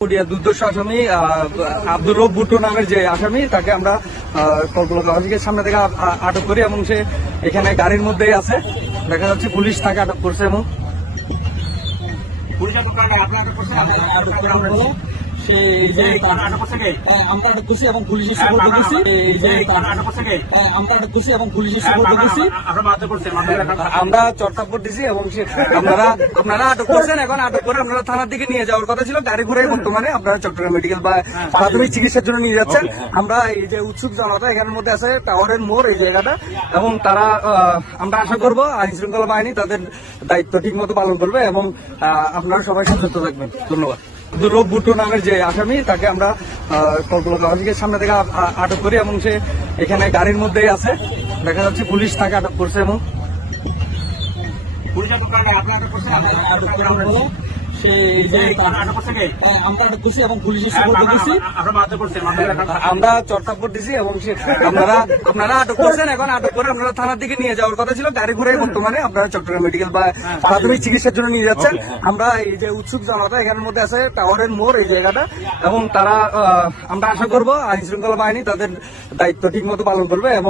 দুর্দশ আসামি আহ, আব্দুর রব ভুট্টো নামের যে আসামি তাকে আমরা কল্পনা কলেজের সামনে থেকে আটক করি এবং সে এখানে গাড়ির মধ্যেই আছে। দেখা যাচ্ছে পুলিশ তাকে আটক করছে এবং পুলিশ আটক করছে আমরা আটক করছি এবং পুলিশ সুপর্দ করছি এই যে তার- আটক করছে কে আহ, আমরা আটক করছি এবং সুপর্দ করছি আমরা চর্চাপট দিছি এবং আপনারা আপনারা আটক করছেন এখন আটক করে আপনারা থানার দিকে নিয়ে যাওয়ার কথা ছিল গাড়ি ঘুরে বর্তমানে আপনারা চট্টগ্রাম মেডিকেল বা প্রাথমিক চিকিৎসার জন্য নিয়ে যাচ্ছেন। আমরা এই যে উৎসুক জনতা এখানের মধ্যে আছে টাওয়ারের মোড় এই জায়গাটা। এবং তারা আমরা আশা করব আইন শৃঙ্খলা বাহিনী তাদের দায়িত্ব ঠিক মতো পালন করবে এবং আপনারা সবাই সচেতন থাকবেন। ধন্যবাদ। আব্দুর রব ভুট্টো নামের যে আসামি তাকে আমরা কলকাতা সামনে থেকে আটক করি এবং সে এখানে গাড়ির মধ্যেই আছে। দেখা যাচ্ছে পুলিশ তাকে আটক করছে এবং পুলিশ আটক করছে আমরা আটক করছি এবং পুলিশ সুপর্দ করছি আপনার মারতে করছেন মারতে আমরা চর্চাপট দিছি এবং আপনারা আপনারা আটক করছেন এখন আটক করে আপনারা থানার দিকে নিয়ে যাওয়ার কথা ছিল গাড়ি ঘুরে বর্তমানে আপনারা চট্টগ্রাম মেডিকেল বা প্রাথমিক চিকিৎসার জন্য নিয়ে যাচ্ছেন। আমরা এই যে উৎসুক জনতা এখানের মধ্যে আছে টাওয়ারের মোড় এই জায়গাটা এবং তারা আমরা আশা করব আইন শৃঙ্খলা বাহিনী তাদের দায়িত্ব ঠিক মতো পালন করবে এবং